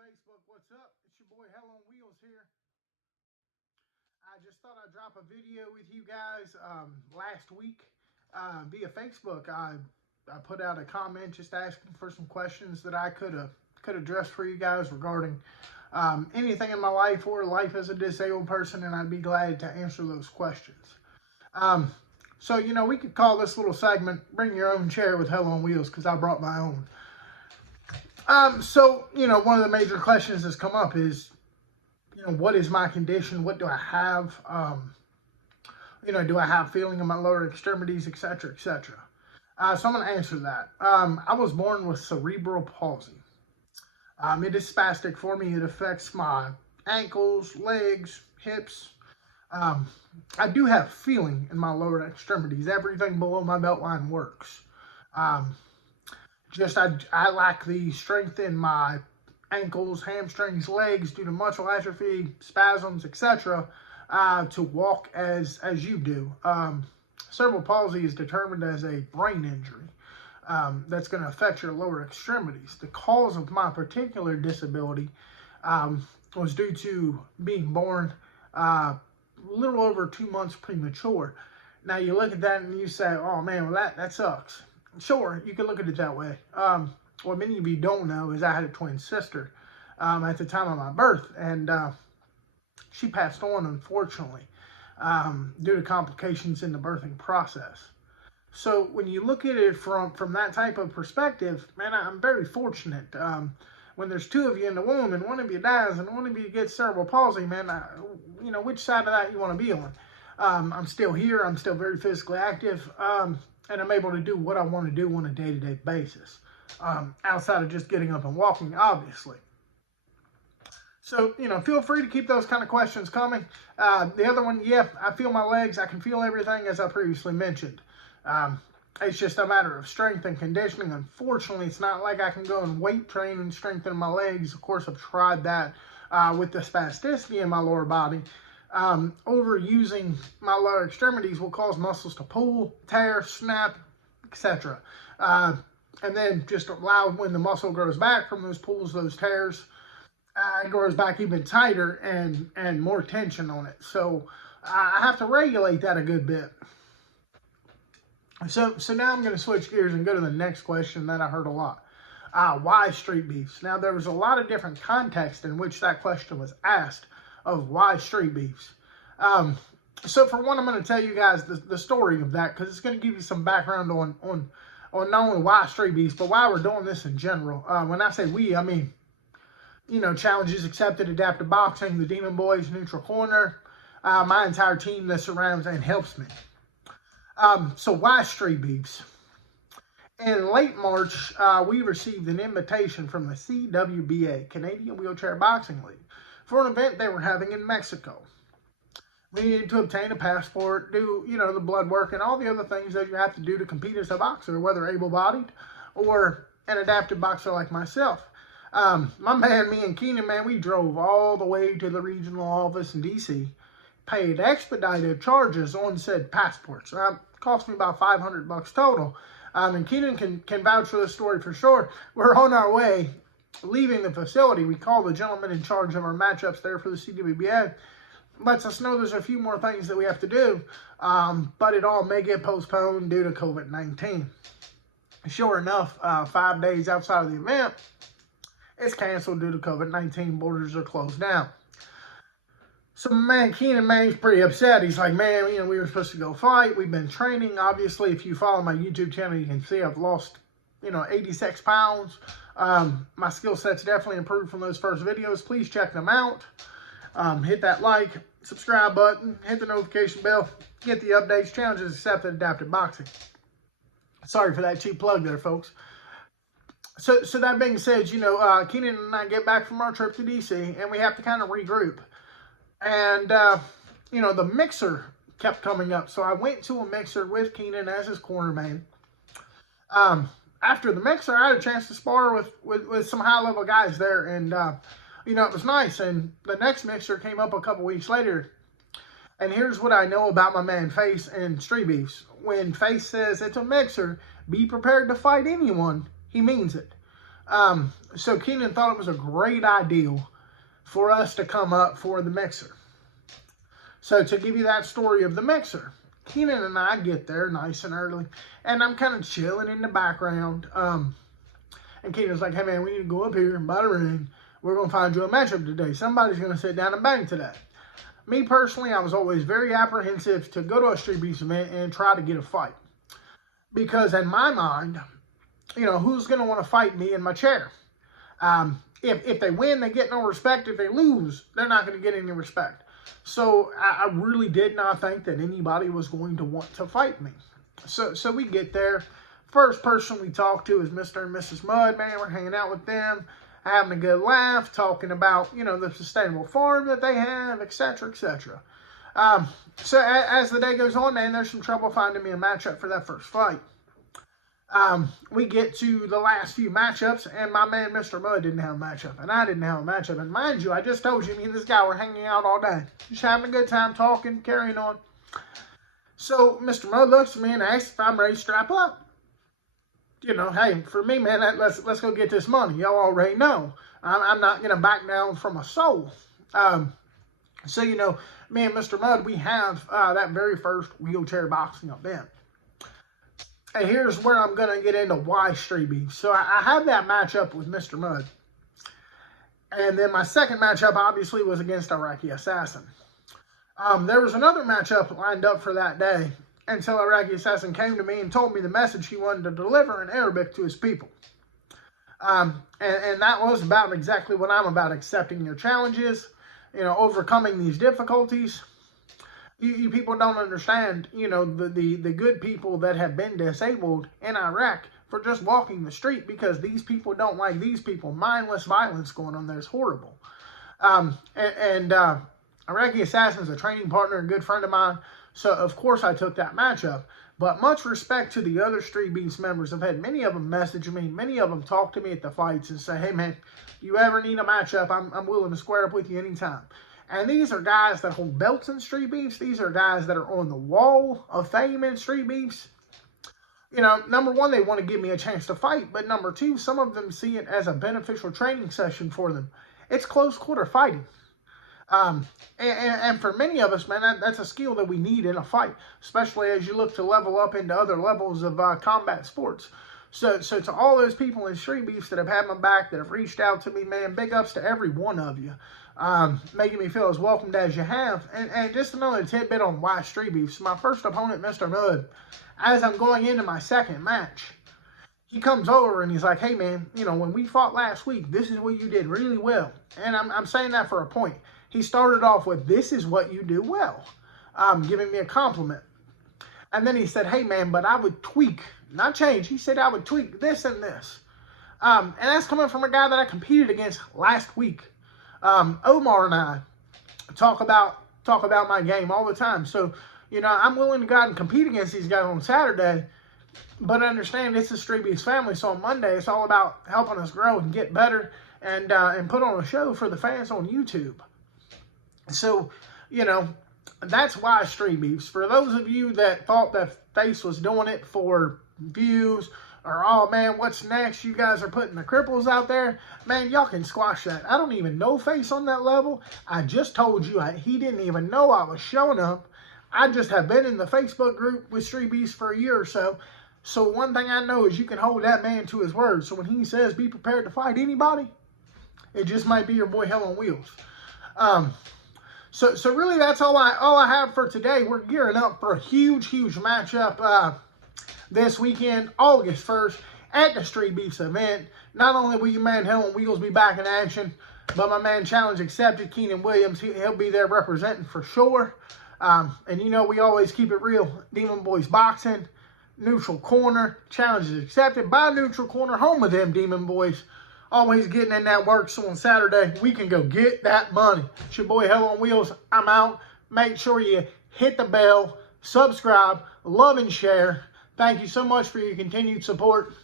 Facebook, what's up? It's your boy Hellonwheels here. I just thought I'd drop a video with you guys last week via Facebook. I put out a comment just asking for some questions that I could address for you guys regarding anything in my life or life as a disabled person, and I'd be glad to answer those questions. So, we could call this little segment Bring Your Own Chair with Hellonwheels, because I brought my own. So, one of the major questions that's come up is, what is my condition? What do I have? Do I have feeling in my lower extremities, etc., etc.? So I'm going to answer that. I was born with cerebral palsy. It is spastic for me. It affects my ankles, legs, hips. I do have feeling in my lower extremities. Everything below my belt line works. I lack the strength in my ankles, hamstrings, legs due to muscle atrophy, spasms, etc. To walk as you do. Cerebral palsy is determined as a brain injury that's going to affect your lower extremities. The cause of my particular disability was due to being born a little over 2 months premature. Now you look at that and you say, oh man, well that sucks. Sure, you can look at it that way. What many of you don't know is I had a twin sister at the time of my birth, and she passed on, unfortunately, due to complications in the birthing process. So when you look at it from that type of perspective, man, I'm very fortunate. When there's two of you in the womb and one of you dies and one of you gets cerebral palsy, man, which side of that you want to be on? I'm still here. I'm still very physically active. And I'm able to do what I want to do on a day-to-day basis, outside of just getting up and walking, obviously. So, feel free to keep those kind of questions coming. The other one, yeah, I feel my legs. I can feel everything, as I previously mentioned. It's just a matter of strength and conditioning. Unfortunately, it's not like I can go and weight train and strengthen my legs. Of course, I've tried that with the spasticity in my lower body. Overusing my lower extremities will cause muscles to pull, tear, snap, etc. And then just allow when the muscle grows back from those pulls, those tears, it grows back even tighter and more tension on it. So I have to regulate that a good bit. So now I'm going to switch gears and go to the next question that I heard a lot. Why street beefs? Now, there was a lot of different context in which that question was asked of why street beefs. So for one, I'm going to tell you guys the story of that, because it's going to give you some background on not only why street beefs, but why we're doing this in general. When I say we, I mean, Challenges Accepted, Adaptive Boxing, the Demon Boys, Neutral Corner, my entire team that surrounds and helps me. So why street beefs? In late March, we received an invitation from the CWBA, Canadian Wheelchair Boxing League, for an event they were having in Mexico. We needed to obtain a passport, do, the blood work, and all the other things that you have to do to compete as a boxer, whether able-bodied or an adaptive boxer like myself. My man, me and Keenan, man, we drove all the way to the regional office in D.C., paid expedited charges on said passports. Cost me about $500 total. And Keenan can vouch for this story for sure. We're on our way, leaving the facility. We call the gentleman in charge of our matchups there for the CWBA. Lets us know there's a few more things that we have to do, but it all may get postponed due to COVID-19. Sure enough, 5 days outside of the event, it's canceled due to COVID-19. Borders are closed down. So man, Keenan, man, he's pretty upset. He's like, man, we were supposed to go fight. We've been training. Obviously, if you follow my YouTube channel, you can see I've lost, 86 pounds. My skill set's definitely improved from those first videos. Please check them out. Hit that like, subscribe button, hit the notification bell, get the updates. Challenges Accepted, Adaptive Boxing. Sorry for that cheap plug there, folks. So that being said, Keenan and I get back from our trip to DC, and we have to kind of regroup. And, the mixer kept coming up. So I went to a mixer with Keenan as his corner man. After the mixer, I had a chance to spar with some high-level guys there, and it was nice. And the next mixer came up a couple weeks later. And here's what I know about my man Face and street beefs. When Face says it's a mixer, be prepared to fight anyone, he means it. So Keenan thought it was a great idea for us to come up for the mixer. So to give you that story of the mixer, Keenan and I get there nice and early, and I'm kind of chilling in the background. And Keenan's like, hey man, we need to go up here and buy the ring. We're going to find you a matchup today. Somebody's going to sit down and bang today. Me personally, I was always very apprehensive to go to a Street Beefs event and try to get a fight. Because in my mind, you know, who's going to want to fight me in my chair? If they win, they get no respect. If they lose, they're not going to get any respect. So I really did not think that anybody was going to want to fight me. So we get there. First person we talk to is Mr. and Mrs. Mudd, man. We're hanging out with them, having a good laugh, talking about, you know, the sustainable farm that they have, etc., etc. So as the day goes on, man, there's some trouble finding me a matchup for that first fight. We get to the last few matchups, and my man, Mr. Mudd, didn't have a matchup, and I didn't have a matchup. And mind you, I just told you, me and this guy were hanging out all day, just having a good time, talking, carrying on. So Mr. Mudd looks at me and asks if I'm ready to strap up. You know, hey, for me, man, let's go get this money. Y'all already know I'm not going to back down from a soul. So, you know, me and Mr. Mudd, we have that very first wheelchair boxing event. And here's where I'm going to get into why Street Beef. So I have that matchup with Mr. Mudd. And then my second matchup, obviously, was against Iraqi Assassin. There was another matchup lined up for that day until Iraqi Assassin came to me and told me the message he wanted to deliver in Arabic to his people. And that was about exactly what I'm about, accepting your challenges, you know, overcoming these difficulties. You people don't understand, you know, the good people that have been disabled in Iraq for just walking the street, because these people don't like these people. Mindless violence going on there is horrible. Iraqi Assassin is a training partner and good friend of mine. So, of course, I took that matchup. But much respect to the other Street Beefs members. I've had many of them message me. Many of them talk to me at the fights and say, hey, man, you ever need a matchup, I'm willing to square up with you anytime. And these are guys that hold belts in Street Beefs. These are guys that are on the wall of fame in Street Beefs. You know, number one, they want to give me a chance to fight. But number two, some of them see it as a beneficial training session for them. It's close quarter fighting. And for many of us, man, that's a skill that we need in a fight, especially as you look to level up into other levels of combat sports. So to all those people in Street Beefs that have had my back, that have reached out to me, man, big ups to every one of you, making me feel as welcomed as you have. And just another tidbit on why Street Beefs. My first opponent, Mr. Mudd, as I'm going into my second match, he comes over and he's like, hey, man, you know, when we fought last week, this is what you did really well. And I'm saying that for a point. He started off with, this is what you do well, giving me a compliment. And then he said, hey, man, but I would tweak, not change. He said I would tweak this and this. And that's coming from a guy that I competed against last week. Omar and I talk about my game all the time. So, you know, I'm willing to go out and compete against these guys on Saturday. But understand, it's a Street Beefs family. So on Monday, it's all about helping us grow and get better and put on a show for the fans on YouTube. So, you know, that's why Street Beefs. For those of you that thought that Face was doing it for views, or, oh, man, what's next? You guys are putting the cripples out there. Man, y'all can squash that. I don't even know Face on that level. I just told you he didn't even know I was showing up. I just have been in the Facebook group with Street Beefs for a year or so. So one thing I know is you can hold that man to his word. So when he says be prepared to fight anybody, it just might be your boy Hellonwheels. So really, that's all I have for today. We're gearing up for a huge matchup this weekend, August 1st, at the Street Beefs event. Not only will your man Hellonwheels be back in action, but my man Challenge Accepted, Keenan Williams, he'll be there representing for sure. And you know, we always keep it real. Demon Boys Boxing, Neutral Corner, Challenges Accepted by Neutral Corner, home of them Demon Boys. Always getting in that work, so on Saturday, we can go get that money. It's your boy Hellonwheels. I'm out. Make sure you hit the bell, subscribe, love, and share. Thank you so much for your continued support.